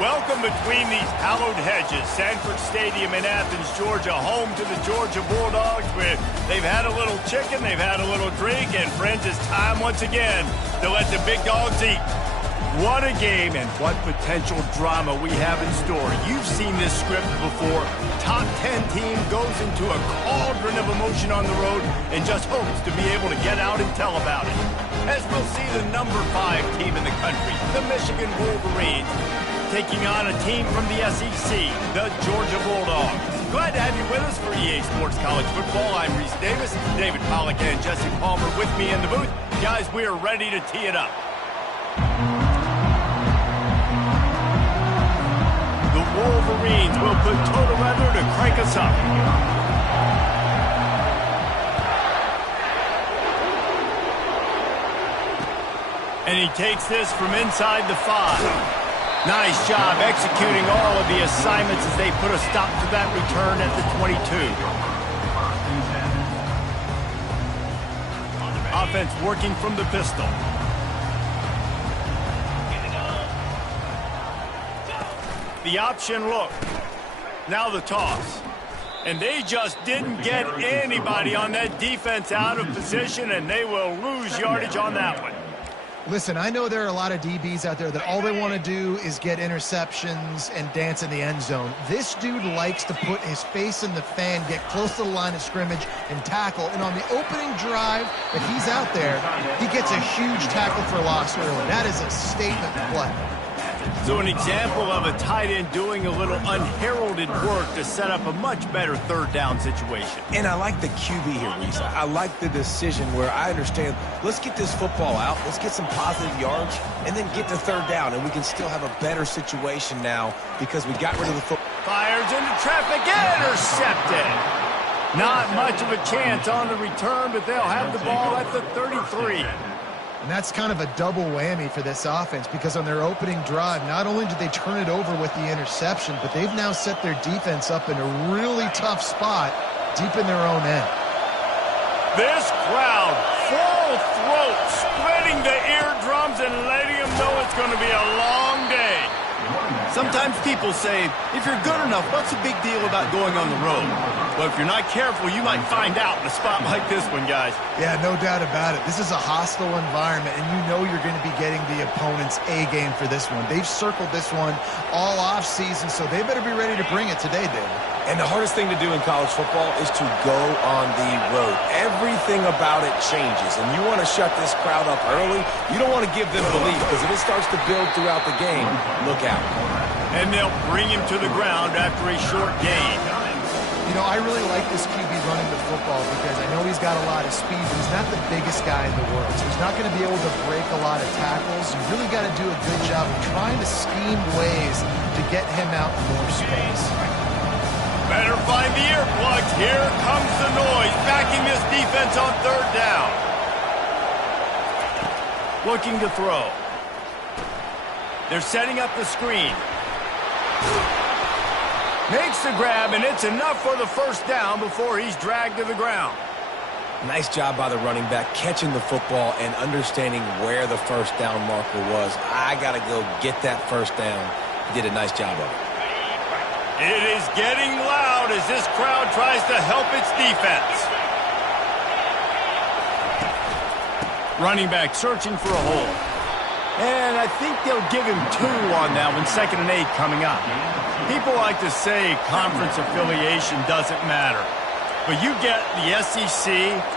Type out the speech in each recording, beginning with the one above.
Welcome between these hallowed hedges. Sanford Stadium in Athens, Georgia, home to the Georgia Bulldogs. Where they've had a little chicken, they've had a little drink, and friends, it's time once again to let the big dogs eat. What a game and what potential drama we have in store. You've seen this script before. Top 10 team goes into a cauldron of emotion on the road and just hopes to be able to get out and tell about it. As we'll see the number 5 team in the country, the Michigan Wolverines, taking on a team from the SEC, the Georgia Bulldogs. Glad to have you with us for EA Sports College Football. I'm Reese Davis, David Pollack and Jesse Palmer with me in the booth. Guys, we are ready to tee it up. The Wolverines will put total weather to crank us up. And he takes this from inside the 5. Nice job executing all of the assignments as they put a stop to that return at the 22. Offense working from the pistol. The option look. Now the toss. And they just didn't get anybody on that defense out of position, and they will lose yardage on that one. Listen, I know there are a lot of DBs out there that all they want to do is get interceptions and dance in the end zone. This dude likes to put his face in the fan, get close to the line of scrimmage, and tackle. And on the opening drive that he's out there, he gets a huge tackle for loss early. That is a statement play. So an example of a tight end doing a little unheralded work to set up a much better third down situation. And I like the QB here, Reese. I like the decision where I understand, let's get this football out, let's get some positive yards, and then get to third down, and we can still have a better situation now because we got rid of the football. Fires into traffic, intercepted. Not much of a chance on the return, but they'll have the ball at the 33. And that's kind of a double whammy for this offense because on their opening drive, not only did they turn it over with the interception, but they've now set their defense up in a really tough spot deep in their own end. This crowd, full throat, splitting the eardrums and letting them know it's going to be a long day. Sometimes people say, if you're good enough, what's the big deal about going on the road? Well, if you're not careful, you might find out in a spot like this one, guys. Yeah, no doubt about it. This is a hostile environment, and you know you're going to be getting the opponent's A game for this one. They've circled this one all offseason, so they better be ready to bring it today, David. And the hardest thing to do in college football is to go on the road. Everything about it changes, and you want to shut this crowd up early. You don't want to give them belief, because if it starts to build throughout the game, look out. And they'll bring him to the ground after a short gain. You know, I really like this QB running the football because I know he's got a lot of speed, but he's not the biggest guy in the world. So he's not going to be able to break a lot of tackles. You really got to do a good job of trying to scheme ways to get him out more space. Better find the earplugs. Here comes the noise, backing this defense on third down. Looking to throw. They're setting up the screen. Makes the grab, and it's enough for the first down before he's dragged to the ground. Nice job by the running back, catching the football and understanding where the first down marker was. I got to go get that first down. He did a nice job of it. It is getting loud as this crowd tries to help its defense. Running back searching for a hole. And I think they'll give him 2 on that one, 2nd and 8 coming up. People like to say conference affiliation doesn't matter. But you get the SEC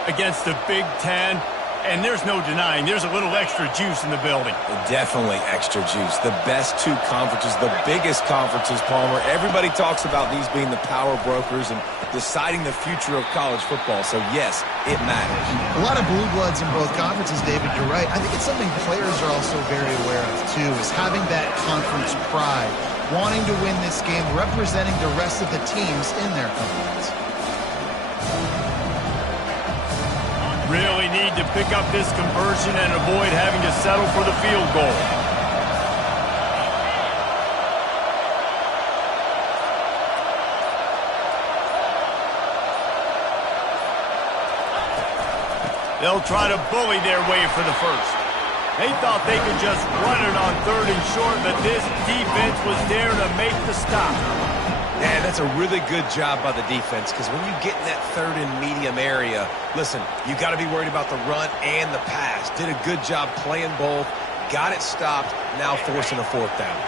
against the Big Ten, and there's no denying there's a little extra juice in the building. Definitely extra juice. The best 2 conferences, the biggest conferences, Palmer. Everybody talks about these being the power brokers and deciding the future of college football. So, yes, it matters. A lot of blue bloods in both conferences, David. You're right. I think it's something players are also very aware of, too, is having that conference pride, wanting to win this game, representing the rest of the teams in their conference. Really need to pick up this conversion and avoid having to settle for the field goal. They'll try to bully their way for the first. They thought they could just run it on 3rd and short, but this defense was there to make the stop. Yeah, that's a really good job by the defense, because when you get in that 3rd and medium area, listen, you got to be worried about the run and the pass. Did a good job playing both, got it stopped, now forcing a 4th down.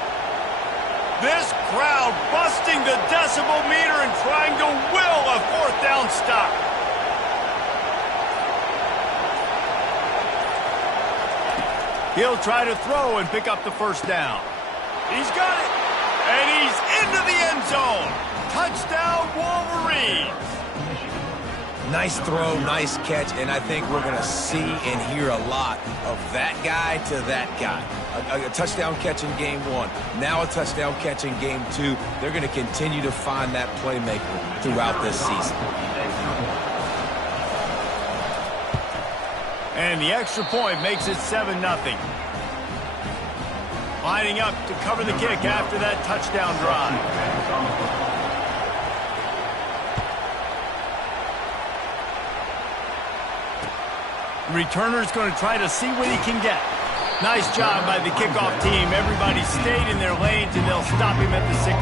This crowd busting the decibel meter and trying to will a 4th down stop. He'll try to throw and pick up the 1st down. He's got it. And he's into the end zone. Touchdown, Wolverines. Nice throw, nice catch, and I think we're going to see and hear a lot of that guy to that guy. A touchdown catch in game 1, now a touchdown catch in game 2. They're going to continue to find that playmaker throughout this season. And the extra point makes it 7-0. Lining up to cover the kick after that touchdown drive. Returner's going to try to see what he can get. Nice job by the kickoff team. Everybody stayed in their lanes, and they'll stop him at the 16.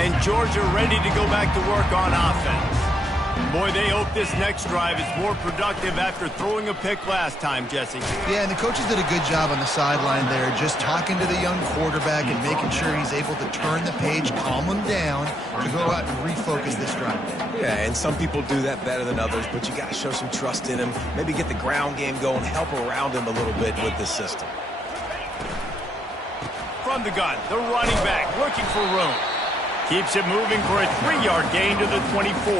And Georgia ready to go back to work on offense. Boy, they hope this next drive is more productive after throwing a pick last time, Jesse. Yeah, and the coaches did a good job on the sideline there, just talking to the young quarterback and making sure he's able to turn the page, calm him down, to go out and refocus this drive. Yeah, and some people do that better than others, but you got to show some trust in him, maybe get the ground game going, help around him a little bit with this system. From the gun, the running back looking for room. Keeps it moving for a 3-yard gain to the 24.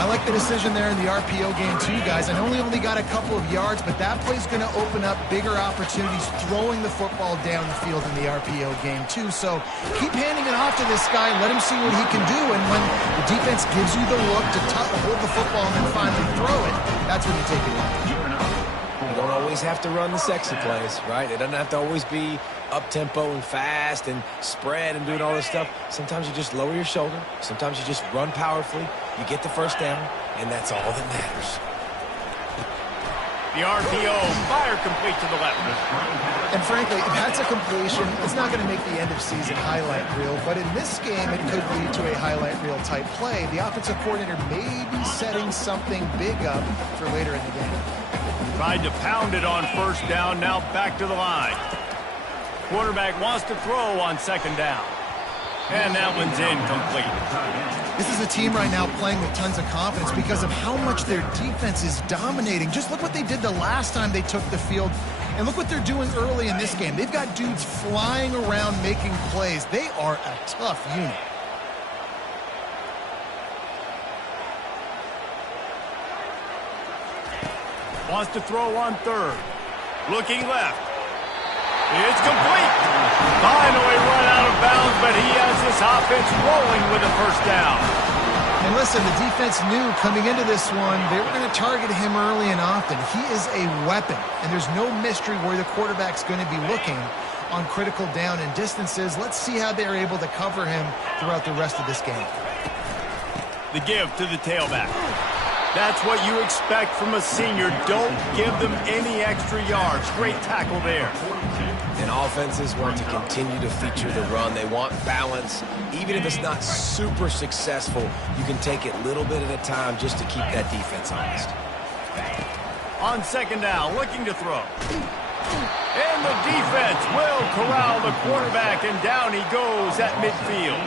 I like the decision there in the RPO game too, guys. I know he only got a couple of yards, but that play's going to open up bigger opportunities throwing the football down the field in the RPO game too. So keep handing it off to this guy. Let him see what he can do. And when the defense gives you the look to hold the football and then finally throw it, that's when you take it. You don't always have to run the sexy plays, right? It doesn't have to always be up-tempo and fast and spread and doing all this stuff. Sometimes you just lower your shoulder. Sometimes you just run powerfully. You get the 1st down, and that's all that matters. The RPO, fire complete to the left. And frankly, if that's a completion, it's not going to make the end-of-season highlight reel. But in this game, it could lead to a highlight reel type play. The offensive coordinator may be setting something big up for later in the game. Tried to pound it on 1st down, now back to the line. Quarterback wants to throw on 2nd down. And that one's incomplete. This is a team right now playing with tons of confidence because of how much their defense is dominating. Just look what they did the last time they took the field, and look what they're doing early in this game. They've got dudes flying around making plays. They are a tough unit. Wants to throw on 3rd. Looking left. It's complete. Finally run out of bounds, but he has this offense rolling with a 1st down. And listen, the defense knew coming into this one, they were going to target him early and often. He is a weapon, and there's no mystery where the quarterback's going to be looking on critical down and distances. Let's see how they're able to cover him throughout the rest of this game. The give to the tailback. That's what you expect from a senior. Don't give them any extra yards. Great tackle there. And offenses want to continue to feature the run. They want balance. Even if it's not super successful, you can take it little bit at a time just to keep that defense honest. On 2nd down, looking to throw. And the defense will corral the quarterback, and down he goes at midfield.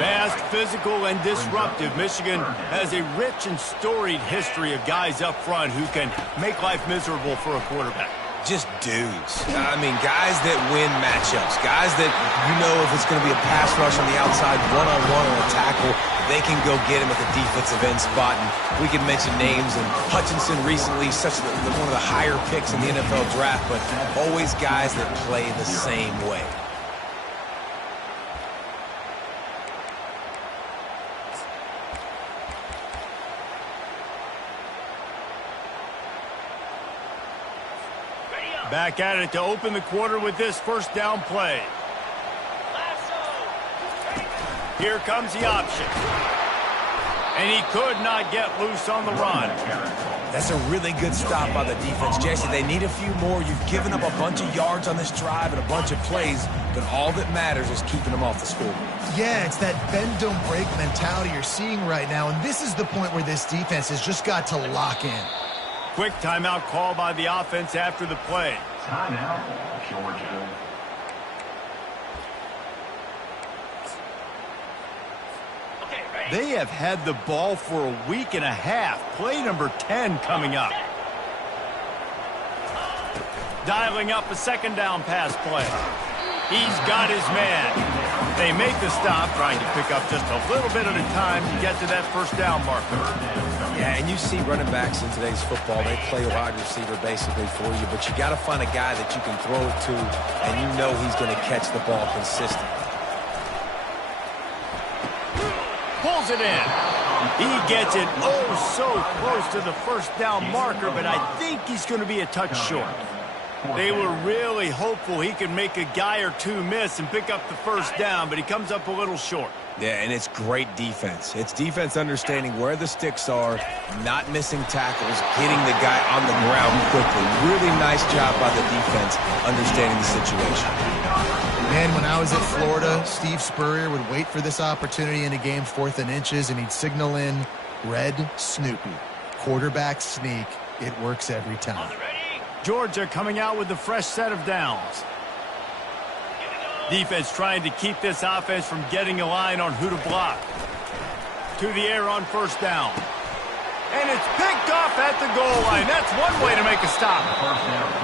Fast, physical, and disruptive, Michigan has a rich and storied history of guys up front who can make life miserable for a quarterback. Just dudes. I mean, guys that win matchups. Guys that, you know, if it's going to be a pass rush on the outside, one-on-one or a tackle, they can go get him at the defensive end spot. And we can mention names, and Hutchinson recently, one of the higher picks in the NFL draft, but always guys that play the same way. Back at it to open the quarter with this first down play. Here comes the option. And he could not get loose on the run. That's a really good stop by the defense. Jesse, they need a few more. You've given up a bunch of yards on this drive and a bunch of plays, but all that matters is keeping them off the scoreboard. Yeah, it's that bend, don't break mentality you're seeing right now, and this is the point where this defense has just got to lock in. Quick timeout call by the offense after the play. Timeout, Georgia. They have had the ball for a week and a half. Play number 10 coming up. Dialing up a second down pass play. He's got his man. They make the stop, trying to pick up just a little bit at a time to get to that first down marker. Yeah, and you see running backs in today's football, they play wide receiver basically for you, but you got to find a guy that you can throw it to, and you know he's going to catch the ball consistently. Pulls it in. He gets it so close to the first down marker, but I think he's going to be a touch short. They were really hopeful he could make a guy or two miss and pick up the first down, but he comes up a little short. Yeah, and it's great defense. It's defense understanding where the sticks are, not missing tackles, getting the guy on the ground quickly. Really nice job by the defense understanding the situation. Man, when I was at Florida, Steve Spurrier would wait for this opportunity in a game 4th and inches, and he'd signal in red Snoopy. Quarterback sneak. It works every time. Georgia coming out with a fresh set of downs. Defense trying to keep this offense from getting a line on who to block. To the air on first down. And it's picked off at the goal line. That's one way to make a stop.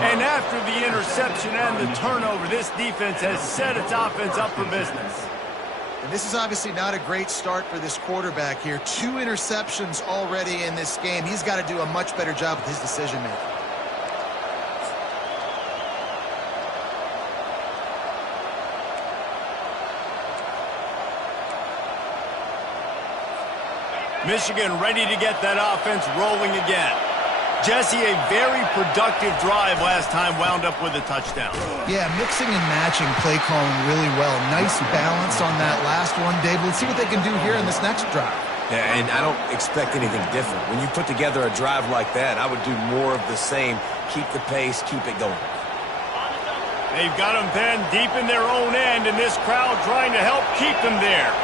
And after the interception and the turnover, this defense has set its offense up for business. And this is obviously not a great start for this quarterback here. 2 interceptions already in this game. He's got to do a much better job with his decision-making. Michigan ready to get that offense rolling again. Jesse, a very productive drive last time, wound up with a touchdown. Yeah, mixing and matching play calling really well. Nice balance on that last one, Dave. Let's see what they can do here in this next drive. Yeah, and I don't expect anything different. When you put together a drive like that, I would do more of the same. Keep the pace, keep it going. They've got them pinned deep in their own end, and this crowd trying to help keep them there.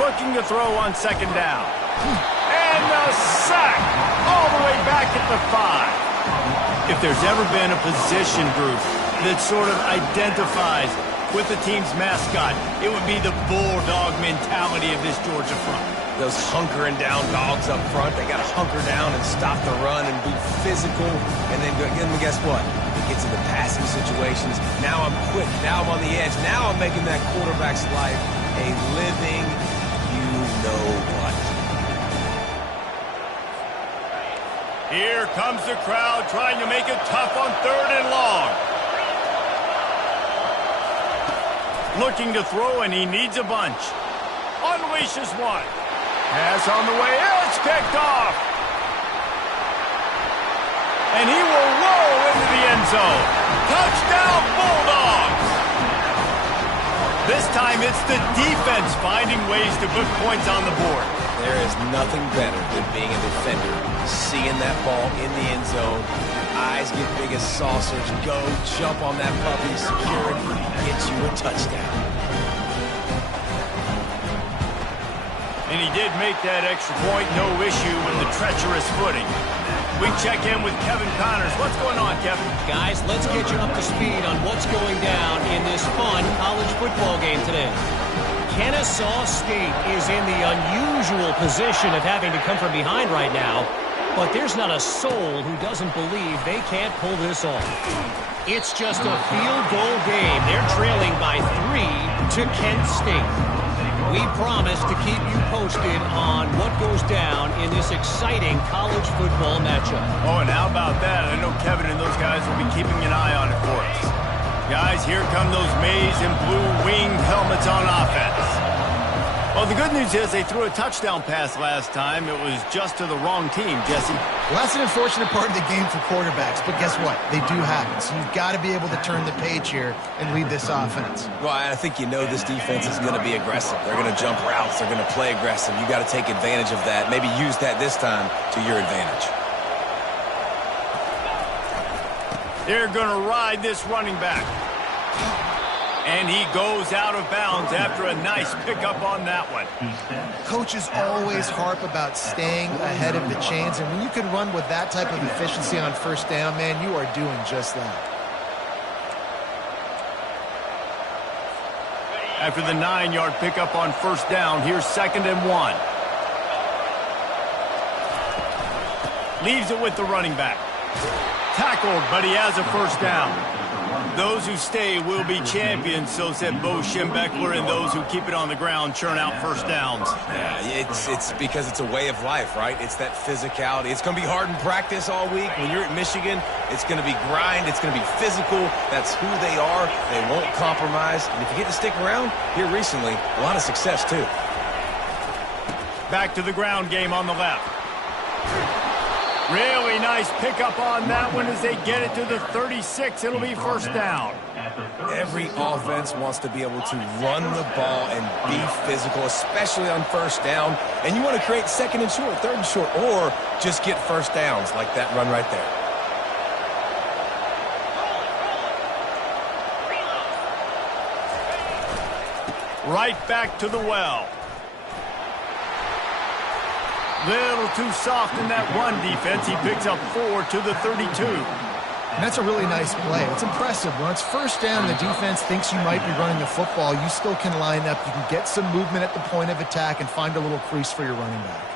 Looking to throw on second down. And the sack all the way back at the 5. If there's ever been a position group that sort of identifies with the team's mascot, it would be the bulldog mentality of this Georgia front. Those hunkering down dogs up front, they got to hunker down and stop the run and be physical. And then guess what? It gets into passing situations. Now I'm quick. Now I'm on the edge. Now I'm making that quarterback's life a living you-know-what. Here comes the crowd trying to make it tough on 3rd and long. Looking to throw, and he needs a bunch. Unleashes one. Pass on the way. It's picked off. And he will roll into the end zone. Touchdown, Bulldogs. This time it's the defense finding ways to put points on the board. There is nothing better than being a defender, seeing that ball in the end zone. Eyes get big as saucers. Go, jump on that puppy, secure it, get you a touchdown. And he did make that extra point, no issue with the treacherous footing. We check in with Kevin Connors. What's going on, Kevin? Guys, let's get you up to speed on what's going down in this fun college football game today. Kennesaw State is in the unusual position of having to come from behind right now, but there's not a soul who doesn't believe they can't pull this off. It's just a field goal game. They're trailing by 3 to Kent State. We promise to keep you posted on what goes down in this exciting college football matchup. Oh, and how about that? I know Kevin and those guys will be keeping an eye on it for us. Guys, here come those maize and blue winged helmets on offense. Well, the good news is they threw a touchdown pass last time. It was just to the wrong team, Jesse. Well, that's an unfortunate part of the game for quarterbacks, but guess what? They do happen. So you've got to be able to turn the page here and lead this offense. Well, I think you know this defense is going to be aggressive. They're going to jump routes. They're going to play aggressive. You got to take advantage of that. Maybe use that this time to your advantage. They're going to ride this running back. And he goes out of bounds after a nice pickup on that one. Coaches always harp about staying ahead of the chains, and when you can run with that type of efficiency on first down, man, you are doing just that. After the 9-yard pickup on first down, here's 2nd and 1. Leaves it with the running back. Tackled, but he has a first down. Those who stay will be champions, so said Bo Schembechler, and those who keep it on the ground churn out first downs. Yeah, it's because it's a way of life, right? It's that physicality. It's going to be hard in practice all week. When you're at Michigan, it's going to be grind. It's going to be physical. That's who they are. They won't compromise. And if you get to stick around, here recently, a lot of success, too. Back to the ground game on the left. Really nice pickup on that one as they get it to the 36. It'll be first down. Every offense wants to be able to run the ball and be physical, especially on first down. And you want to create 2nd and short, 3rd and short, or just get first downs like that run right there. Right back to the well. Little too soft in that run defense. He picks up 4 to the 32. And that's a really nice play. It's impressive. When it's first down, the defense thinks you might be running the football. You still can line up. You can get some movement at the point of attack and find a little crease for your running back.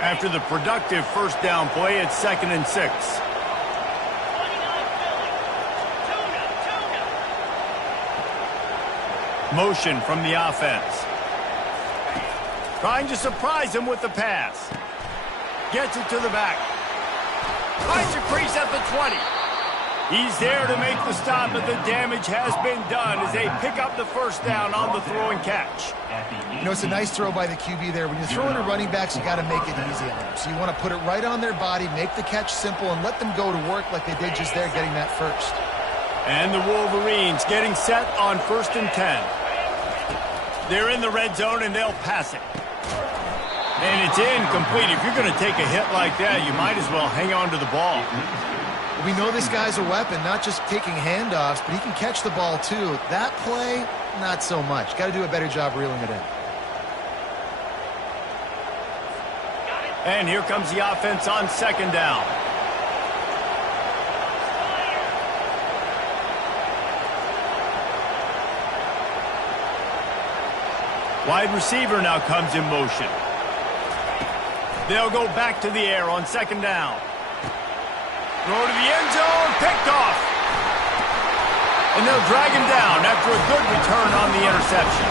After the productive first down play, it's 2nd and 6. Motion from the offense. Trying to surprise him with the pass. Gets it to the back. Finds a crease at the 20. He's there to make the stop, but the damage has been done as they pick up the first down on the throw and catch. You know, it's a nice throw by the QB there. When you're throwing to running backs, you got to make it easy on them. So you want to put it right on their body, make the catch simple, and let them go to work like they did just there, getting that first. And the Wolverines getting set on 1st and 10. They're in the red zone, and they'll pass it. And it's incomplete. If you're going to take a hit like that, you might as well hang on to the ball. We know this guy's a weapon, not just taking handoffs, but he can catch the ball too. That play, not so much. Got to do a better job reeling it in. And here comes the offense on 2nd down. Wide receiver now comes in motion. They'll go back to the air on 2nd down. Throw to the end zone, picked off. And they'll drag him down after a good return on the interception.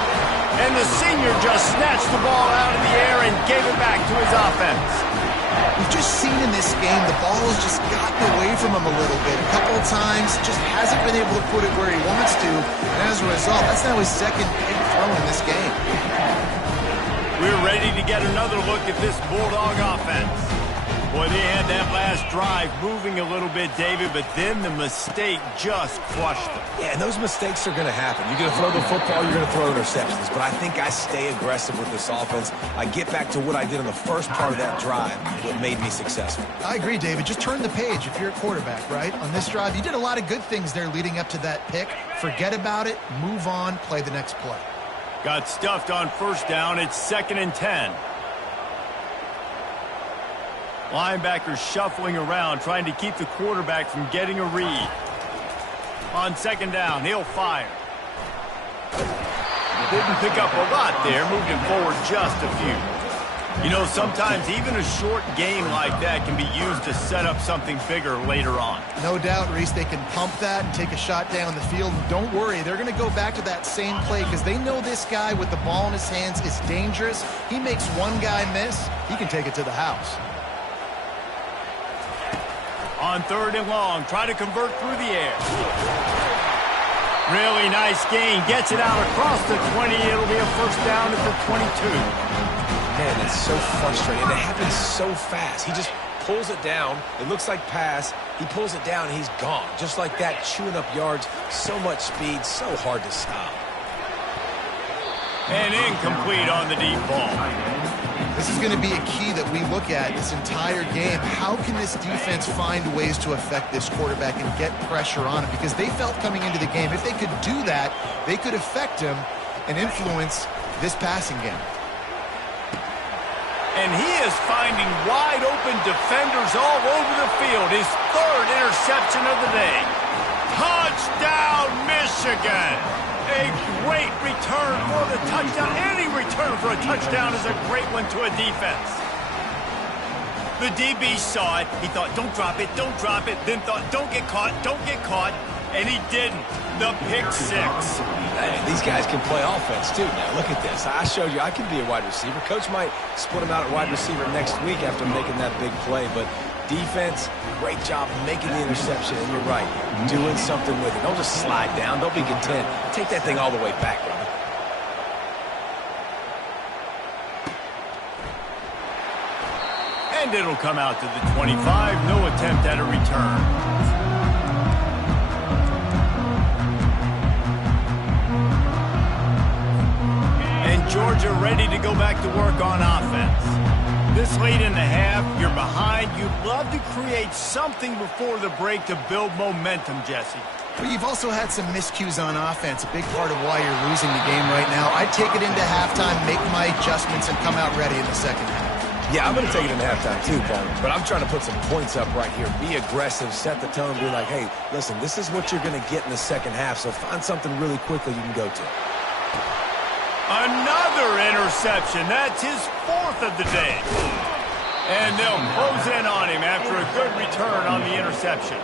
And the senior just snatched the ball out of the air and gave it back to his offense. We've just seen in this game the ball has just gotten away from him a little bit. A couple of times, just hasn't been able to put it where he wants to. And as a result, that's now his 2nd big throw in this game. We're ready to get another look at this Bulldog offense. Boy, they had that last drive moving a little bit, David, but then the mistake just crushed them. Yeah, and those mistakes are going to happen. You're going to throw the football, you're going to throw interceptions. But I think I stay aggressive with this offense. I get back to what I did in the first part of that drive, what made me successful. I agree, David. Just turn the page if you're a quarterback, right? On this drive, you did a lot of good things there leading up to that pick. Forget about it, move on, play the next play. Got stuffed on first down. It's 2nd and 10. Linebackers shuffling around, trying to keep the quarterback from getting a read. On 2nd down, he'll fire. Didn't pick up a lot there, moved him forward just a few. You know, sometimes even a short game like that can be used to set up something bigger later on. No doubt, Reese, they can pump that and take a shot down the field. And don't worry, they're going to go back to that same play because they know this guy with the ball in his hands is dangerous. He makes one guy miss, he can take it to the house. On 3rd and long, try to convert through the air. Really nice gain. Gets it out across the 20. It'll be a first down at the 22. Man, it's so frustrating. It happens so fast. He just pulls it down. It looks like pass. He pulls it down, and he's gone. Just like that, chewing up yards. So much speed, so hard to stop. And incomplete on the deep ball. This is going to be a key that we look at this entire game. How can this defense find ways to affect this quarterback and get pressure on him? Because they felt coming into the game, if they could do that, they could affect him and influence this passing game. And he is finding wide-open defenders all over the field. His 3rd interception of the day. Touchdown, Michigan! A great return for the touchdown. Any return for a touchdown is a great one to a defense. The DB saw it. He thought, don't drop it, don't drop it. Then thought, don't get caught, don't get caught. And he didn't. The pick 6. Hey, these guys can play offense, too. Now, look at this. I showed you I can be a wide receiver. Coach might split him out at wide receiver next week after making that big play. But defense, great job making the interception. And you're right, doing something with it. Don't just slide down. Don't be content. Take that thing all the way back, brother. And it'll come out to the 25. No attempt at a return. Georgia ready to go back to work on offense. This late in the half, you're behind. You'd love to create something before the break to build momentum, Jesse. But you've also had some miscues on offense, a big part of why you're losing the game right now. I'd take it into halftime, make my adjustments, and come out ready in the second half. Yeah, I'm going to take it into halftime too, Paul. But I'm trying to put some points up right here. Be aggressive, set the tone, be like, hey, listen, this is what you're going to get in the second half, so find something really quickly you can go to. Another interception. That's his 4th of the day. And they'll close in on him after a good return on the interception.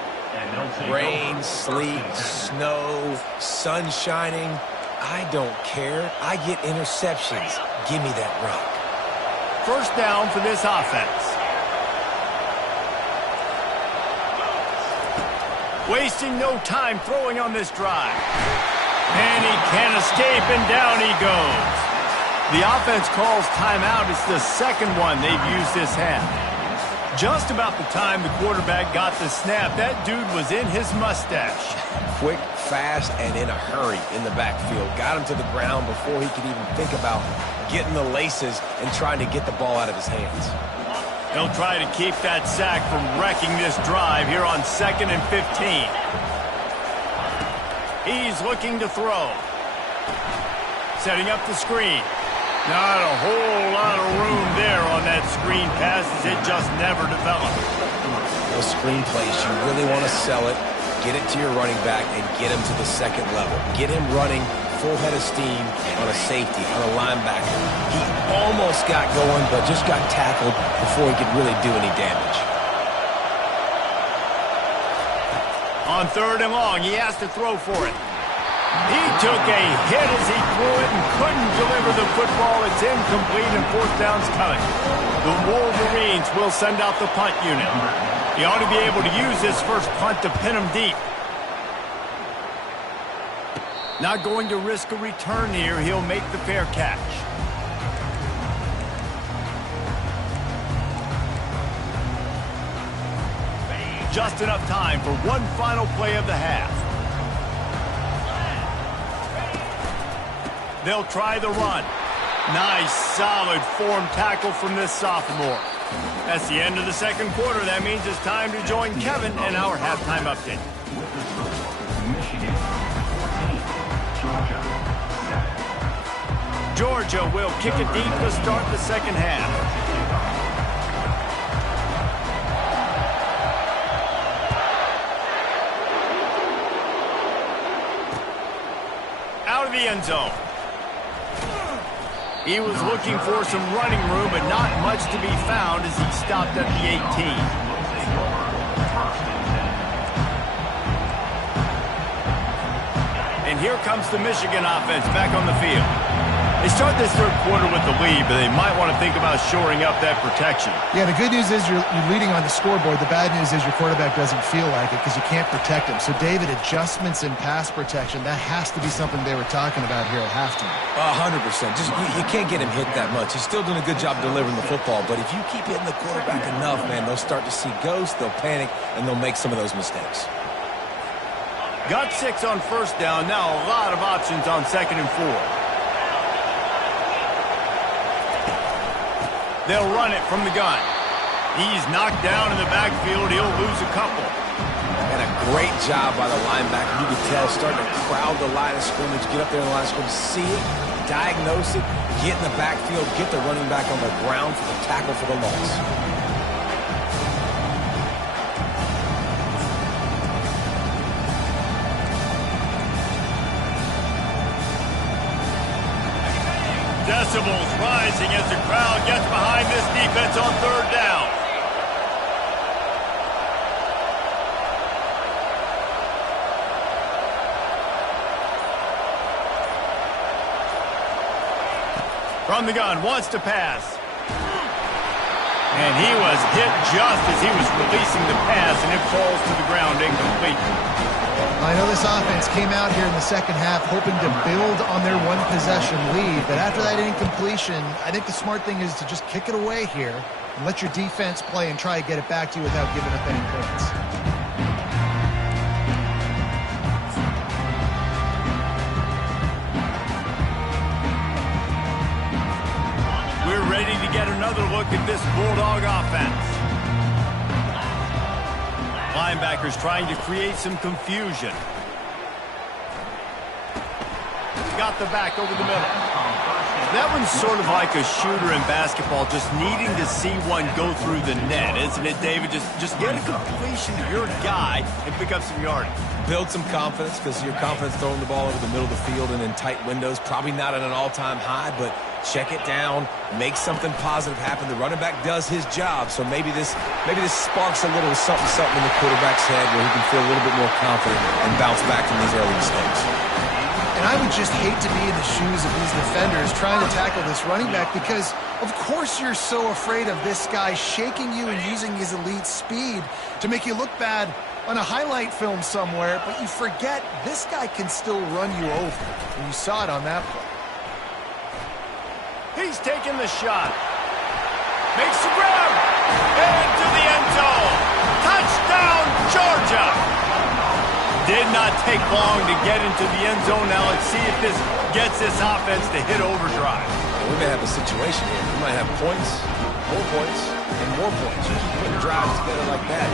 Rain, sleet, snow, sun shining. I don't care. I get interceptions. Give me that rock. First down for this offense. Wasting no time throwing on this drive. And he can't escape, and down he goes. The offense calls timeout. It's the second one they've used this half. Just about the time the quarterback got the snap, that dude was in his mustache. Quick, fast, and in a hurry in the backfield. Got him to the ground before he could even think about getting the laces and trying to get the ball out of his hands. He'll try to keep that sack from wrecking this drive here on 2nd and 15. He's looking to throw. Setting up the screen. Not a whole lot of room there on that screen pass as it just never developed. Those screen plays, you really want to sell it, get it to your running back, and get him to the second level. Get him running full head of steam on a safety, on a linebacker. He almost got going, but just got tackled before he could really do any damage. On 3rd and long, he has to throw for it. He took a hit as he threw it and couldn't deliver the football. It's incomplete and 4th down's coming. The Wolverines will send out the punt unit. He ought to be able to use this first punt to pin him deep. Not going to risk a return here. He'll make the fair catch. Just enough time for one final play of the half. They'll try the run. Nice, solid form tackle from this sophomore. That's the end of the second quarter. That means it's time to join Kevin in our halftime update. Michigan 14, Georgia will kick it deep to start the second half. Out of the end zone. He was looking for some running room, but not much to be found as he stopped at the 18. And here comes the Michigan offense back on the field. They start this third quarter with the lead, but they might want to think about shoring up that protection. Yeah, the good news is you're leading on the scoreboard. The bad news is your quarterback doesn't feel like it because you can't protect him. So, David, adjustments in pass protection, that has to be something they were talking about here at halftime. 100%. Just you can't get him hit that much. He's still doing a good job delivering the football, but if you keep hitting the quarterback enough, man, they'll start to see ghosts, they'll panic, and they'll make some of those mistakes. Got 6 on first down. Now a lot of options on 2nd and 4. They'll run it from the gun. He's knocked down in the backfield. He'll lose a couple. And a great job by the linebacker. You can tell, starting to crowd the line of scrimmage, get up there in the line of scrimmage, see it, diagnose it, get in the backfield, get the running back on the ground for the tackle for the loss. Decibels rising as the crowd gets behind this defense on 3rd down. From the gun, wants to pass. And he was hit just as he was releasing the pass, and it falls to the ground incomplete. I know this offense came out here in the second half hoping to build on their one-possession lead, but after that incompletion, I think the smart thing is to just kick it away here and let your defense play and try to get it back to you without giving up any points. We're ready to get another look at this Bulldog offense. Linebackers trying to create some confusion. Got the back over the middle. That one's sort of like a shooter in basketball, just needing to see one go through the net, isn't it, David? Just get a completion to your guy and pick up some yardage. Build some confidence, because your confidence throwing the ball over the middle of the field and in tight windows, probably not at an all-time high, but check it down, make something positive happen. The running back does his job, so maybe this sparks a little something in the quarterback's head where he can feel a little bit more confident and bounce back from these early mistakes. And I would just hate to be in the shoes of these defenders trying to tackle this running back because, of course, you're so afraid of this guy shaking you and using his elite speed to make you look bad on a highlight film somewhere, but you forget this guy can still run you over. And you saw it on that play. He's taking the shot. Makes the grab. Into the end zone. Touchdown, Georgia. Did not take long to get into the end zone. Now let's see if this gets this offense to hit overdrive. We may have a situation here. We might have points, more points, and more points. You keep putting drives together like that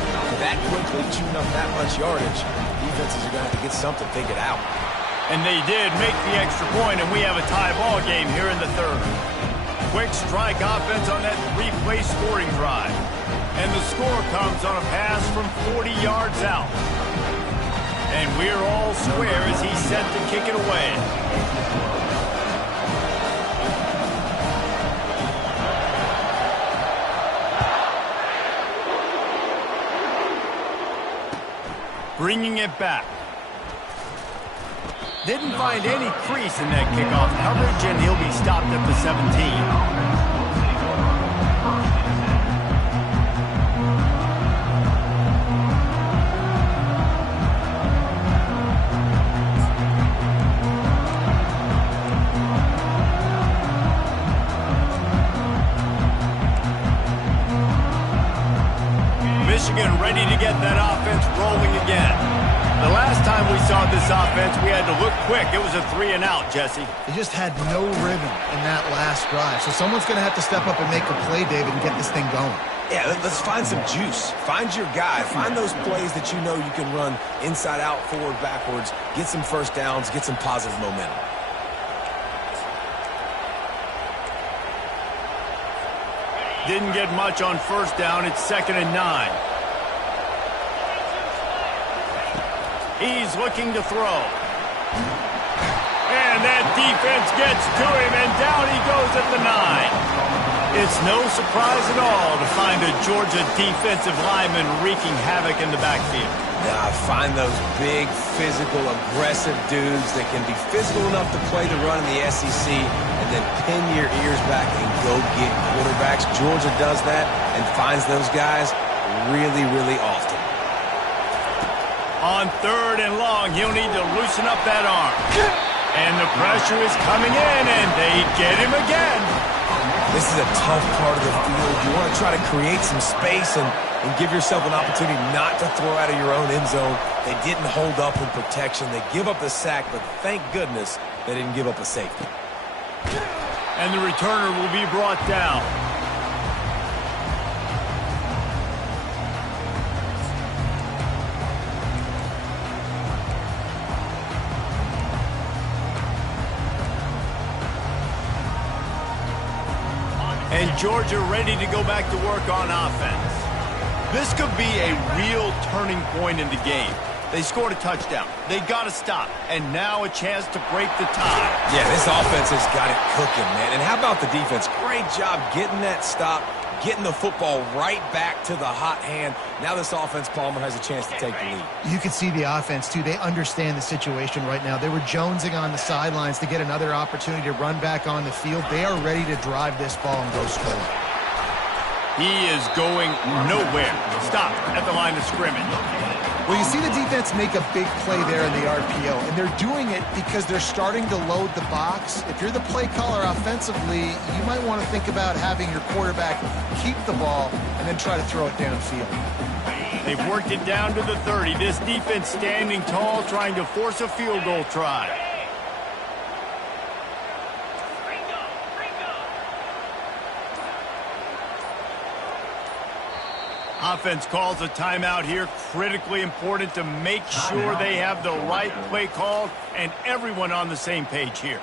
quickly, chewing up that much yardage, defenses are going to have to get something figured out. And they did make the extra point, and we have a tie ball game here in the 3rd. Quick strike offense on that 3-play scoring drive. And the score comes on a pass from 40 yards out. And we're all square as he's set to kick it away. Bringing it back. Didn't find any crease in that kickoff coverage, and he'll be stopped at the 17. Michigan ready to get that offense rolling again. The last time we saw this offense, we had to look quick. It was a 3-and-out, Jesse. They just had no rhythm in that last drive. So someone's going to have to step up and make a play, David, and get this thing going. Yeah, let's find some juice. Find your guy. Find those plays that you know you can run inside out, forward, backwards. Get some first downs. Get some positive momentum. Didn't get much on first down. It's 2nd and 9. He's looking to throw. And that defense gets to him, and down he goes at the 9. It's no surprise at all to find a Georgia defensive lineman wreaking havoc in the backfield. Now, find those big, physical, aggressive dudes that can be physical enough to play the run in the SEC and then pin your ears back and go get quarterbacks. Georgia does that and finds those guys really, really often. On 3rd and long, he'll need to loosen up that arm. And the pressure is coming in, and they get him again. This is a tough part of the field. You want to try to create some space and give yourself an opportunity not to throw out of your own end zone. They didn't hold up in protection. They give up the sack, but thank goodness they didn't give up a safety. And the returner will be brought down. And Georgia ready to go back to work on offense. This could be a real turning point in the game. They scored a touchdown. They got to stop. And now a chance to break the tie. Yeah, this offense has got it cooking, man. And how about the defense? Great job getting that stop, getting the football right back to the hot hand. Now this offense, Palmer, has a chance to take the lead. You can see the offense, too. They understand the situation right now. They were jonesing on the sidelines to get another opportunity to run back on the field. They are ready to drive this ball and go score. He is going nowhere. Stop at the line of scrimmage. Well, you see the defense make a big play there in the RPO, and they're doing it because they're starting to load the box. If you're the play caller offensively, you might want to think about having your quarterback keep the ball and then try to throw it downfield. They've worked it down to the 30. This defense standing tall, trying to force a field goal try. Offense calls a timeout here. Critically important to make sure they have the right play called and everyone on the same page here.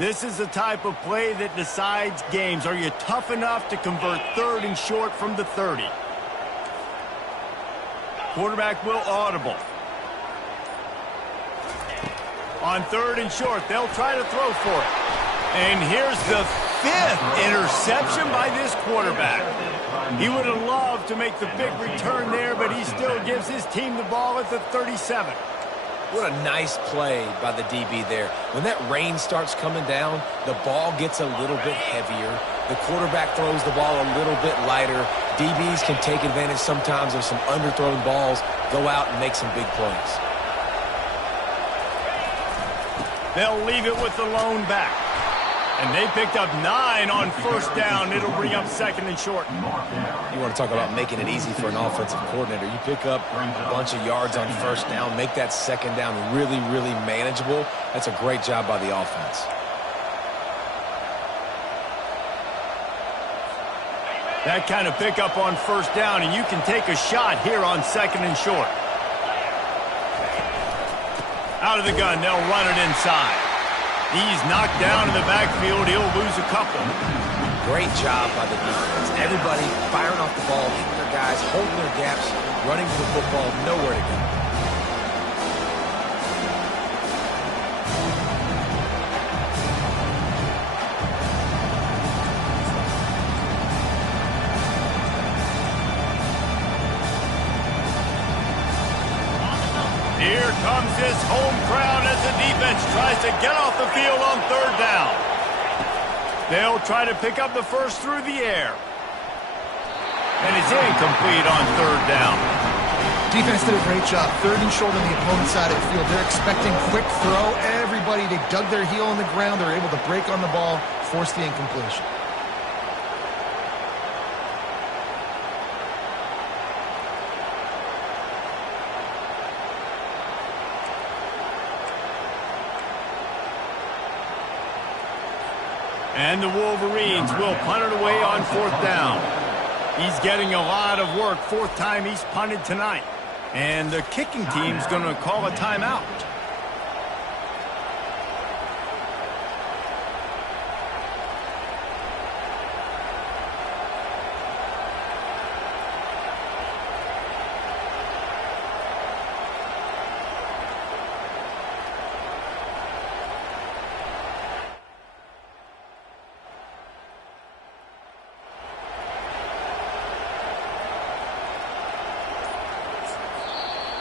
This is the type of play that decides games. Are you tough enough to convert 3rd and short from the 30? Quarterback will audible. On 3rd and short, they'll try to throw for it. And here's the 5th interception by this quarterback. He would have loved to make the big return there, but he still gives his team the ball at the 37. What a nice play by the DB there. When that rain starts coming down, the ball gets a little bit heavier. The quarterback throws the ball a little bit lighter. DBs can take advantage sometimes of some underthrown balls, go out and make some big plays. They'll leave it with the lone back. And they picked up 9 on 1st down. It'll bring up 2nd and short. You want to talk about making it easy for an offensive coordinator. You pick up a bunch of yards on 1st down, make that 2nd down really, really manageable. That's a great job by the offense. That kind of pickup on 1st down, and you can take a shot here on 2nd and short. Out of the gun, they'll run it inside. He's knocked down in the backfield. He'll lose a couple. Great job by the defense. Everybody firing off the ball, hitting their guys, holding their gaps, running to the football, nowhere to go. Here comes this home crowd as the defense tries to get off the field on 3rd down. They'll try to pick up the first through the air. And it's incomplete on 3rd down. Defense did a great job. 3rd and short on the opponent's side of the field. They're expecting quick throw. Everybody, they dug their heel in the ground. They're able to break on the ball, force the incompletion. And the Wolverines will punt it away on 4th down. He's getting a lot of work. 4th time he's punted tonight. And the kicking team's going to call a timeout.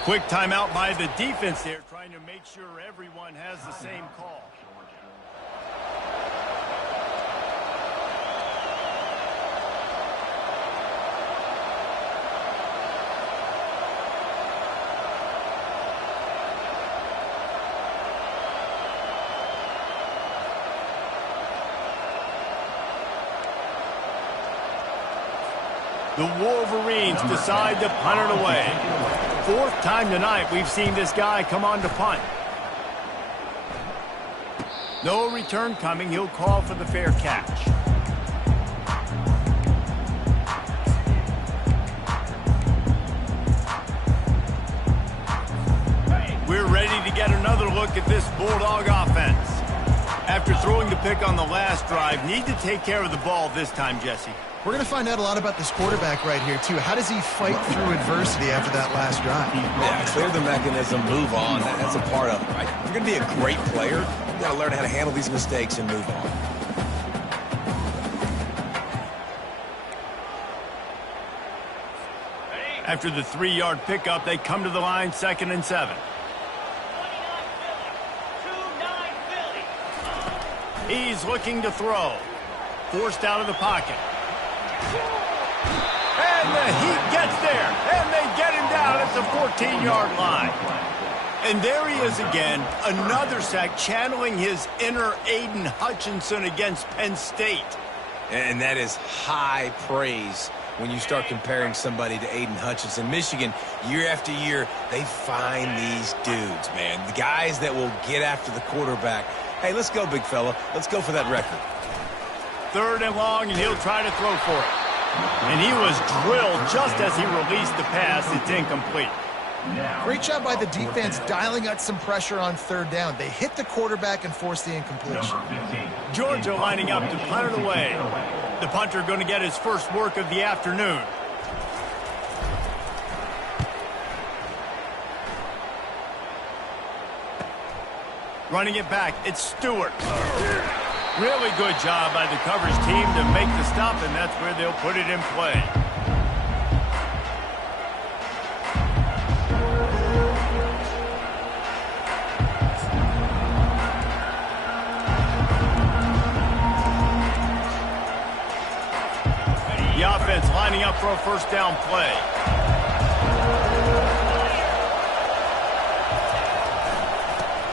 Quick timeout by the defense there, trying to make sure everyone has the same call. The Wolverines decide to punt it away. Fourth time tonight we've seen this guy come on to punt. No return coming. He'll call for the fair catch. We're ready to get another look at this Bulldog offense. After throwing the pick on the last drive, need to take care of the ball this time, Jesse. We're going to find out a lot about this quarterback right here, too. How does he fight through adversity after that last drive? Yeah, clear the mechanism, move on. That's a part of it, right? If you're going to be a great player, you got to learn how to handle these mistakes and move on. After the 3-yard pickup, they come to the line, 2nd and 7. He's looking to throw. Forced out of the pocket. And the Heat gets there, and they get him down at the 14-yard line. And there he is again, another sack, channeling his inner Aiden Hutchinson against Penn State. And that is high praise when you start comparing somebody to Aiden Hutchinson. Michigan, year after year, they find these dudes, man. The guys that will get after the quarterback. Hey, let's go, big fella. Let's go for that record. 3rd and long, and he'll try to throw for it. And he was drilled just as he released the pass. It's incomplete. Great job by the defense dialing out some pressure on 3rd down. They hit the quarterback and forced the incompletion. Georgia lining up to punt it away. The punter going to get his first work of the afternoon. Running it back, it's Stewart. Really good job by the coverage team to make the stop, and that's where they'll put it in play. The offense lining up for a first down play.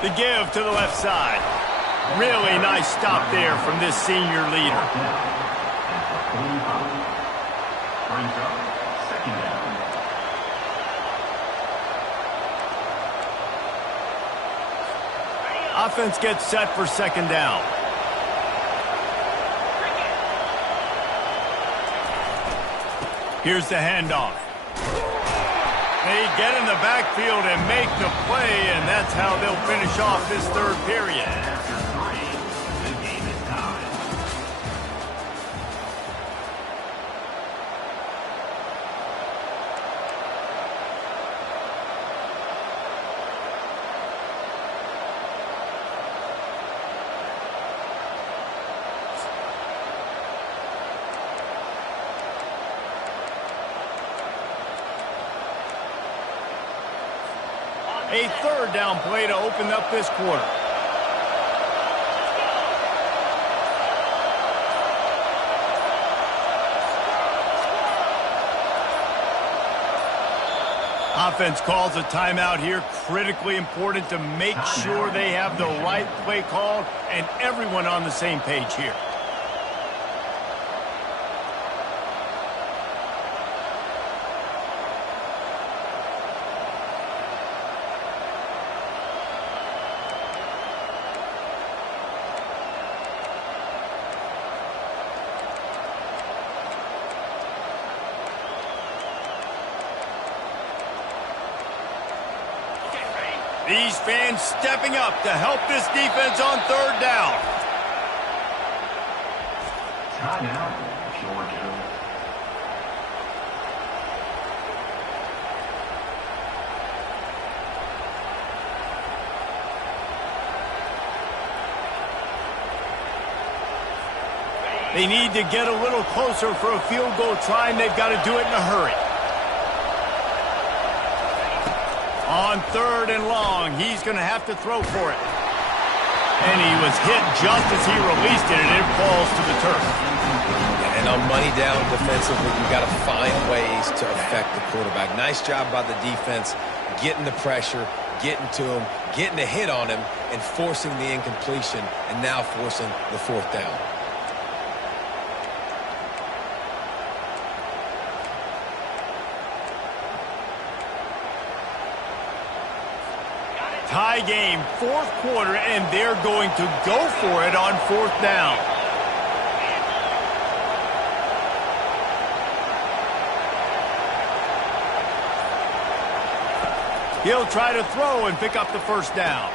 The give to the left side. Really nice stop there from this senior leader. Offense gets set for 2nd down. Here's the handoff. They get in the backfield and make the play, and that's how they'll finish off this 3rd period. A 3rd down play to open up this quarter. Offense calls a timeout here. Critically important to make sure they have the right play called and everyone on the same page here. These fans stepping up to help this defense on 3rd down. Timeout, Georgia. They need to get a little closer for a field goal try, and they've got to do it in a hurry. On 3rd and long, he's going to have to throw for it. And he was hit just as he released it, and it falls to the turf. And on money down defensively, you've got to find ways to affect the quarterback. Nice job by the defense, getting the pressure, getting to him, getting a hit on him, and forcing the incompletion, and now forcing the 4th down. Tie game, 4th quarter, and they're going to go for it on 4th down. He'll try to throw and pick up the 1st down.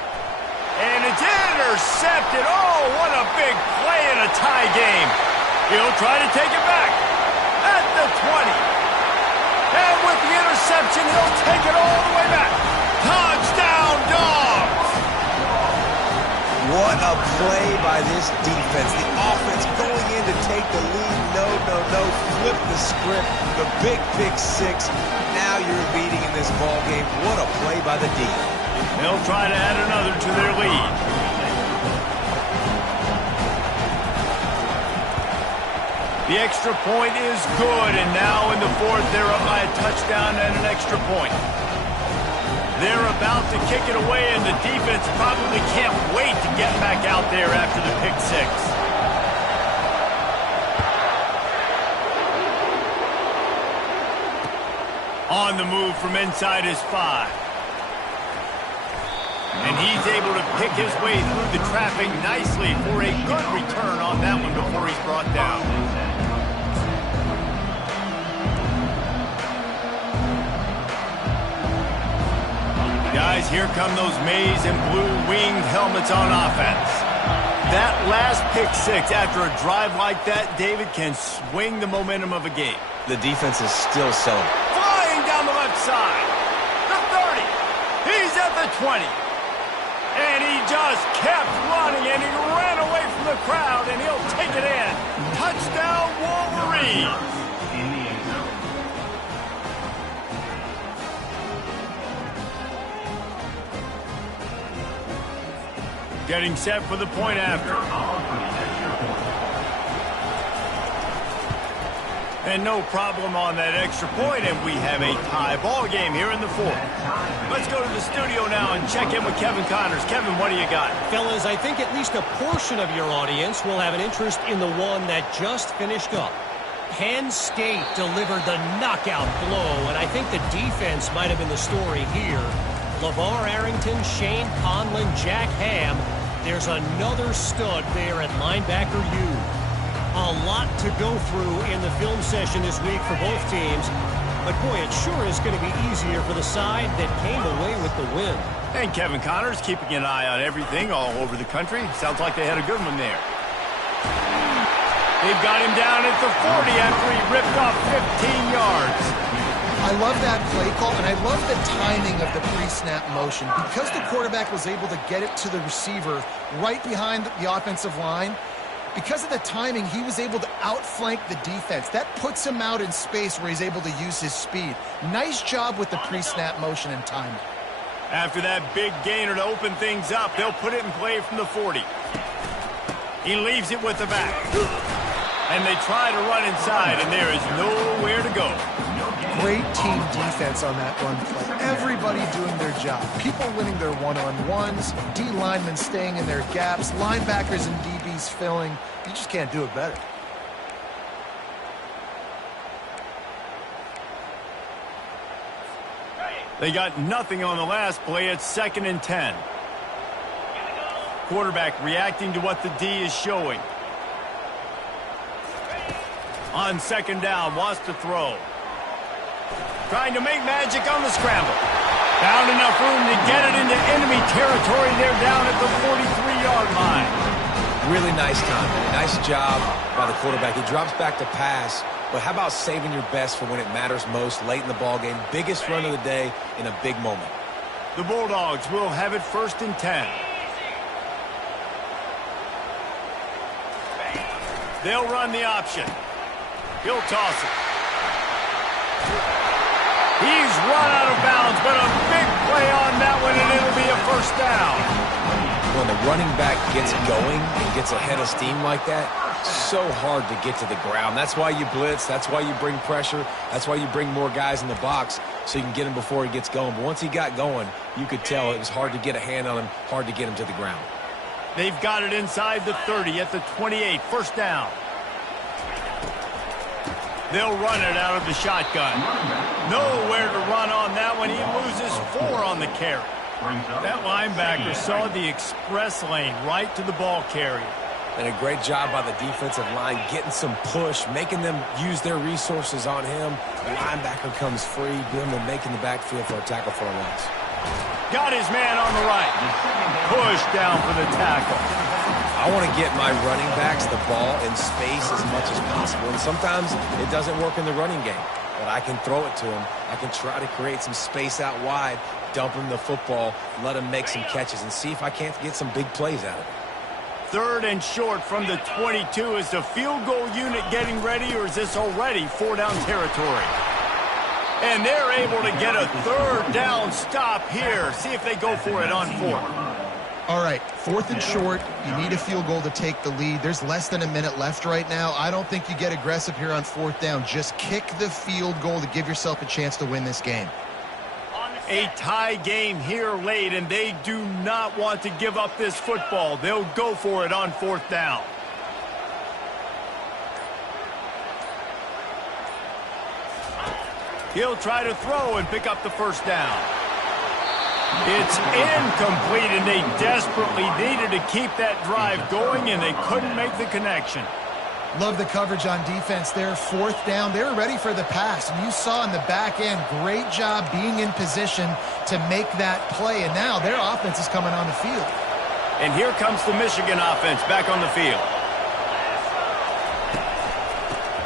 And it's intercepted. Oh, what a big play in a tie game. He'll try to take it back at the 20. And with the interception, he'll take it all the way back. Touchdown, Dogs! What a play by this defense. The offense going in to take the lead. No. Flip the script. The big pick 6. Now you're leading in this ball game. What a play by the D. They'll try to add another to their lead. The extra point is good, and now in the 4th, they're up by a touchdown and an extra point. They're about to kick it away, and the defense probably can't wait to get back out there after the pick 6. On the move from inside his 5. And he's able to pick his way through the traffic nicely for a good return on that one before he's brought down. Guys, here come those maize and blue winged helmets on offense. That last pick 6 after a drive like that, David, can swing the momentum of a game. The defense is still selling. Flying down the left side. The 30. He's at the 20. And he just kept running, and he ran away from the crowd, and he'll take it in. Touchdown, Wolverines. Getting set for the point after. And no problem on that extra point, and we have a tie ball game here in the 4th. Let's go to the studio now and check in with Kevin Connors. Kevin, what do you got? Fellas, I think at least a portion of your audience will have an interest in the one that just finished up. Penn State delivered the knockout blow, and I think the defense might have been the story here. LeVar Arrington, Shane Conlon, Jack Ham. There's another stud there at linebacker U. A lot to go through in the film session this week for both teams. But, boy, it sure is going to be easier for the side that came away with the win. And Kevin Connors keeping an eye on everything all over the country. Sounds like they had a good one there. They've got him down at the 40 after he ripped off 15 yards. I love that play call, and I love the timing of the pre-snap motion. Because the quarterback was able to get it to the receiver right behind the offensive line, because of the timing, he was able to outflank the defense. That puts him out in space where he's able to use his speed. Nice job with the pre-snap motion and timing. After that big gainer to open things up, they'll put it in play from the 40. He leaves it with the back. And they try to run inside, and there is nowhere to go. Great team defense on that run play. Everybody doing their job. People winning their one-on-ones, D linemen staying in their gaps, linebackers and DBs filling. You just can't do it better. They got nothing on the last play. It's 2nd and 10. Quarterback reacting to what the D is showing. On 2nd down, wants to throw. Trying to make magic on the scramble. Found enough room to get it into enemy territory. They're down at the 43-yard line. Really nice time. Nice job by the quarterback. He drops back to pass, but how about saving your best for when it matters most late in the ballgame? Biggest run of the day in a big moment. The Bulldogs will have it 1st and 10. They'll run the option. He'll toss it. He's run out of bounds, but a big play on that one, and it'll be a first down. When the running back gets going and gets a head of steam like that, so hard to get to the ground. That's why you blitz. That's why you bring pressure. That's why you bring more guys in the box so you can get him before he gets going. But once he got going, you could tell it was hard to get a hand on him, hard to get him to the ground. They've got it inside the 30 at the 28. First down. They'll run it out of the shotgun. Nowhere to run on that one. He loses 4 on the carry. That linebacker saw the express lane right to the ball carrier. And a great job by the defensive line getting some push, making them use their resources on him. The linebacker comes free, doing the making the backfield for a tackle for a loss. Got his man on the right. Push down for the tackle. I want to get my running backs the ball in space as much as possible. And sometimes it doesn't work in the running game. But I can throw it to him. I can try to create some space out wide, dump him the football, let him make some catches, and see if I can't get some big plays out of it. 3rd and short from the 22. Is the field goal unit getting ready, or is this already 4-down territory? And they're able to get a 3rd down stop here. See if they go for it on 4th. All right, 4th and short. You need a field goal to take the lead. There's less than a minute left right now. I don't think you get aggressive here on 4th down. Just kick the field goal to give yourself a chance to win this game. A tie game here late, and they do not want to give up this football. They'll go for it on 4th down. He'll try to throw and pick up the first down. It's incomplete, and they desperately needed to keep that drive going, and they couldn't make the connection. Love the coverage on defense there. 4th down. They were ready for the pass, and you saw in the back end, great job being in position to make that play, and now their offense is coming on the field. And here comes the Michigan offense back on the field.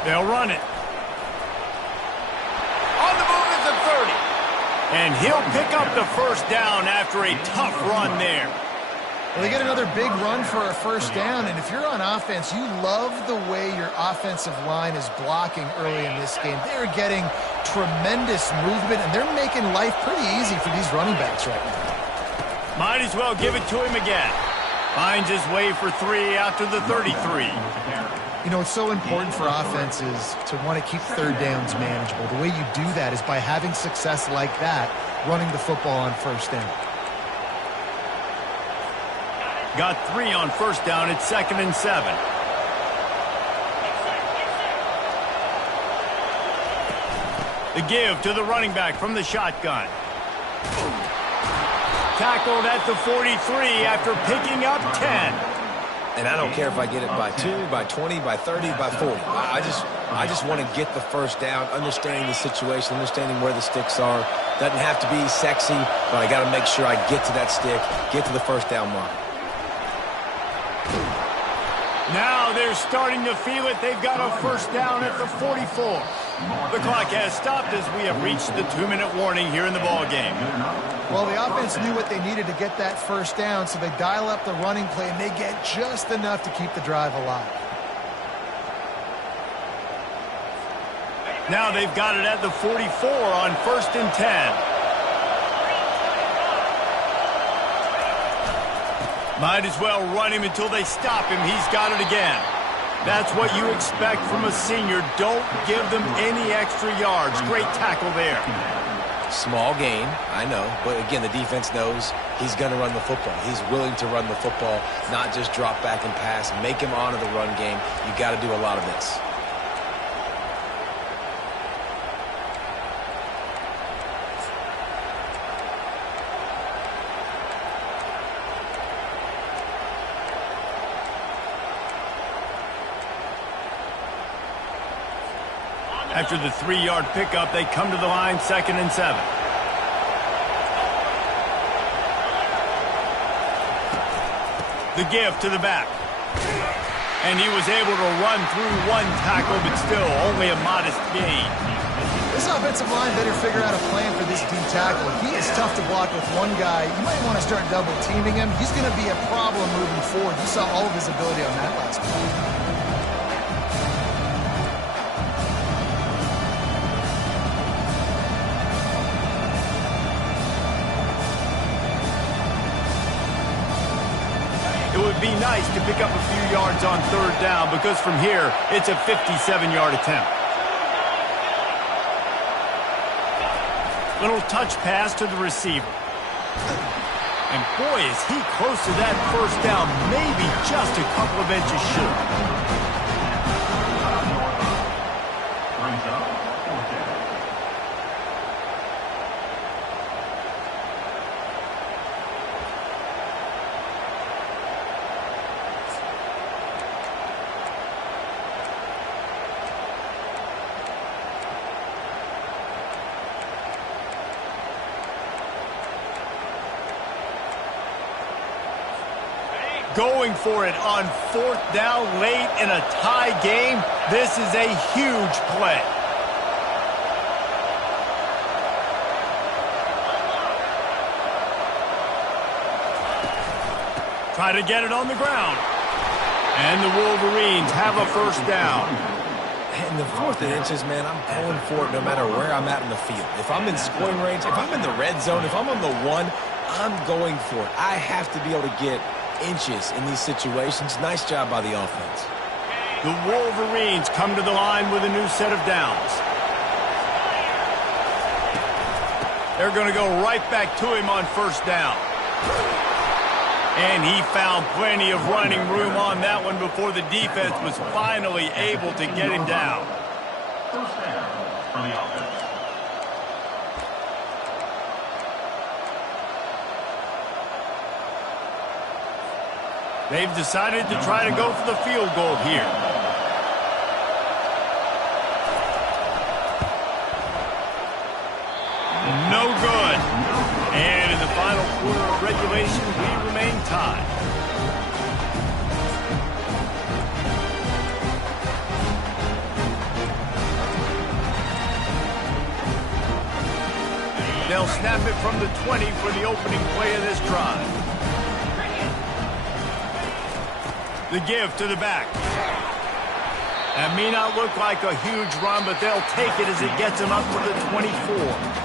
They'll run it. On the move at the 30. And he'll pick up the first down after a tough run there. Well, they get another big run for a first down, and if you're on offense, you love the way your offensive line is blocking early in this game. They're getting tremendous movement, and they're making life pretty easy for these running backs right now. Might as well give it to him again. Finds his way for 3 out to the 33. You know, it's so important for offenses to want to keep 3rd downs manageable. The way you do that is by having success like that, running the football on 1st down. Got 3 on 1st down. It's 2nd and 7. The give to the running back from the shotgun. Tackled at the 43 after picking up 10. And I don't care if I get it by 2, by 20, by 30, by 40. I just want to get the first down, understanding the situation, understanding where the sticks are. Doesn't have to be sexy, but I got to make sure I get to that stick, get to the first down mark. Now they're starting to feel it. They've got a first down at the 44. The clock has stopped as we have reached the 2-minute warning here in the ballgame. Well, the offense knew what they needed to get that first down, so they dial up the running play, and they get just enough to keep the drive alive. Now they've got it at the 44 on 1st and 10. Might as well run him until they stop him. He's got it again. That's what you expect from a senior. Don't give them any extra yards. Great tackle there. Small gain, I know, but again, the defense knows he's going to run the football. He's willing to run the football, not just drop back and pass. Make him honor the run game. You got to do a lot of this. After the 3-yard pickup, they come to the line, 2nd and 7. The give to the back. And he was able to run through one tackle, but still only a modest gain. This offensive line better figure out a plan for this D tackle. He is tough to block with one guy. You might want to start double teaming him. He's going to be a problem moving forward. You saw all of his ability on that last play. be nice to pick up a few yards on third down because from here, it's a 57-yard attempt. Little touch pass to the receiver. And boy, is he close to that first down, maybe just a couple of inches short. Brings up fourth down. Going for it on fourth down late in a tie game. This is a huge play. Try to get it on the ground. And the Wolverines have a first down. In the 4th and inches, man, I'm going for it no matter where I'm at in the field. If I'm in scoring range, if I'm in the red zone, if I'm on the 1, I'm going for it. I have to be able to get inches in these situations. Nice job by the offense. The Wolverines come to the line with a new set of downs. They're going to go right back to him on first down. And he found plenty of running room on that one before the defense was finally able to get him down. First down for the offense. They've decided to try to go for the field goal here. No good. And in the final quarter of regulation, we remain tied. They'll snap it from the 20 for the opening play of this drive. The give to the back. That may not look like a huge run, but they'll take it as it gets them up to the 24.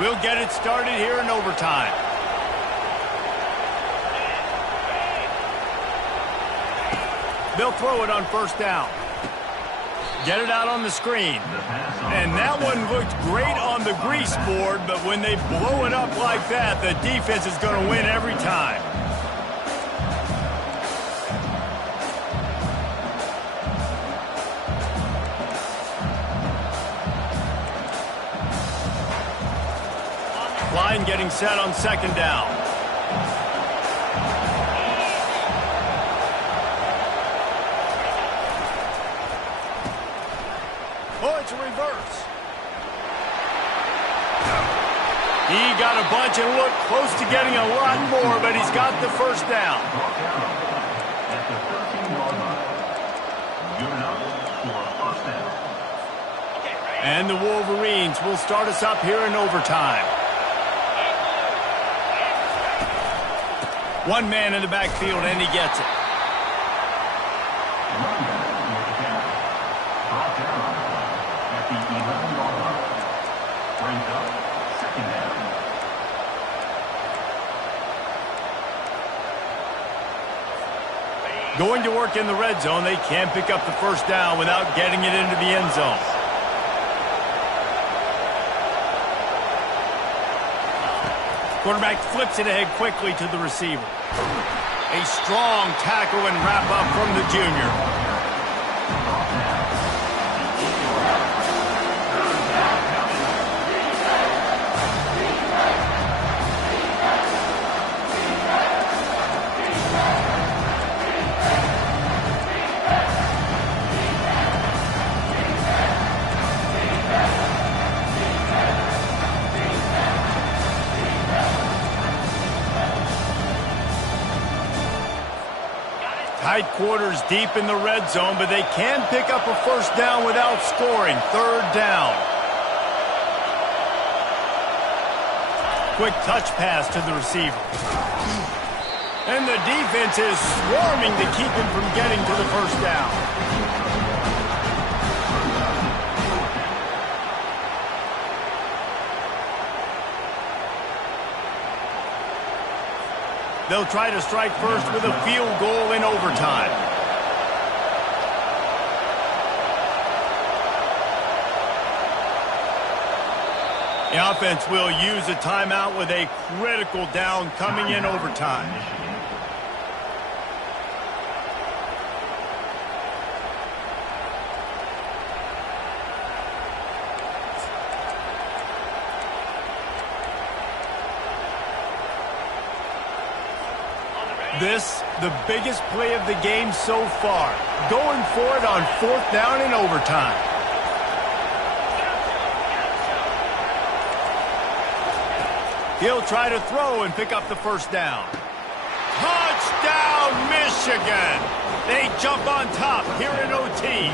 We'll get it started here in overtime. They'll throw it on first down. Get it out on the screen. And that one looked great on the grease board, but when they blow it up like that, the defense is going to win every time. Line getting set on second down. Oh, it's a reverse. He got a bunch and looked close to getting a lot more, but he's got the first down. At the 13-yard line. Good enough for a first down. And the Wolverines will start us up here in overtime. One man in the backfield, and he gets it. Brought down at the 11-yard line. Brings up second down. Going to work in the red zone, they can't pick up the first down without getting it into the end zone. Quarterback flips it ahead quickly to the receiver. A strong tackle and wrap up from the junior. Tight quarters deep in the red zone, but they can pick up a first down without scoring. Third down. Quick touch pass to the receiver. And the defense is swarming to keep him from getting to the first down. They'll try to strike first with a field goal in overtime. The offense will use a timeout with a critical down coming in overtime. This, the biggest play of the game so far. Going for it on fourth down in overtime. He'll try to throw and pick up the first down. Touchdown, Michigan! They jump on top here in OT.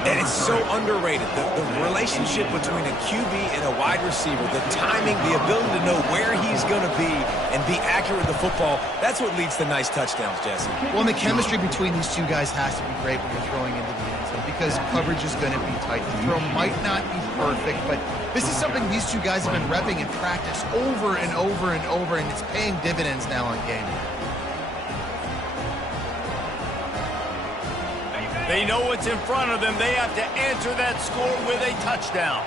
And it's so underrated. The relationship between a QB and a wide receiver, the timing, the ability to know where he's going to be and be accurate with the football, that's what leads to nice touchdowns, Jesse. Well, and the chemistry between these two guys has to be great when you're throwing into the end zone because coverage is going to be tight. The throw might not be perfect, but this is something these two guys have been repping in practice over and over and over, and it's paying dividends now on game. They know what's in front of them. They have to answer that score with a touchdown.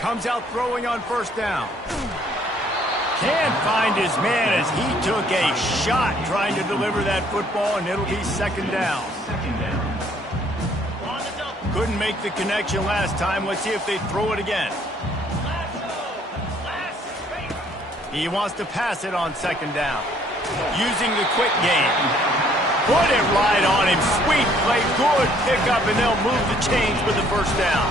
Comes out throwing on first down. Can't find his man as he took a shot trying to deliver that football, and it'll be second down. Couldn't make the connection last time. Let's see if they throw it again. He wants to pass it on second down. Using the quick game. Put it right on him. Sweet play. Good pickup, and they'll move the chains with the first down.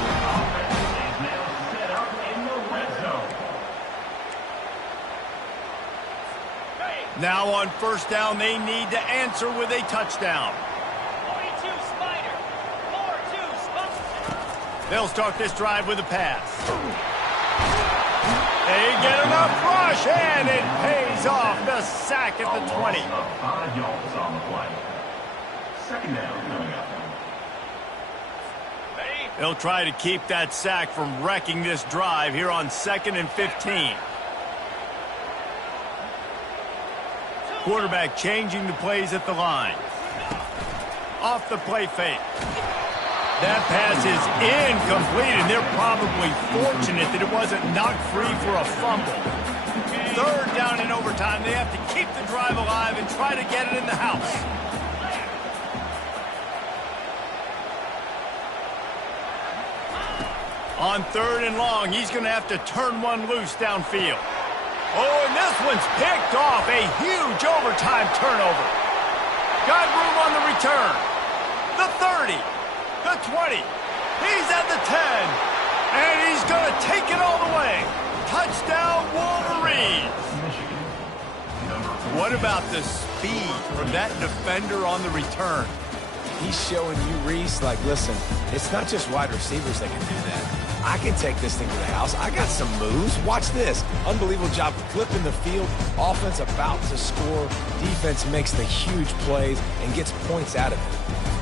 Now on first down, they need to answer with a touchdown. They'll start this drive with a pass. They get enough rush, and it pays off. The sack at the 20. 5 yards on the play. Second down coming up. They'll try to keep that sack from wrecking this drive here on 2nd and 15. Quarterback changing the plays at the line. Off the play fake. That pass is incomplete, and they're probably fortunate that it wasn't knocked free for a fumble. Third down in overtime. They have to keep the drive alive and try to get it in the house. On 3rd and long, he's going to have to turn one loose downfield. Oh, and this one's picked off. A huge overtime turnover. Got room on the return. The 30. The 20. He's at the 10. And he's going to take it all the way. Touchdown, Wolverines. What about the speed from that defender on the return? He's showing you, Reese, like, listen, it's not just wide receivers that can do that. I can take this thing to the house. I got some moves. Watch this. Unbelievable job flipping the field. Offense about to score. Defense makes the huge plays and gets points out of it.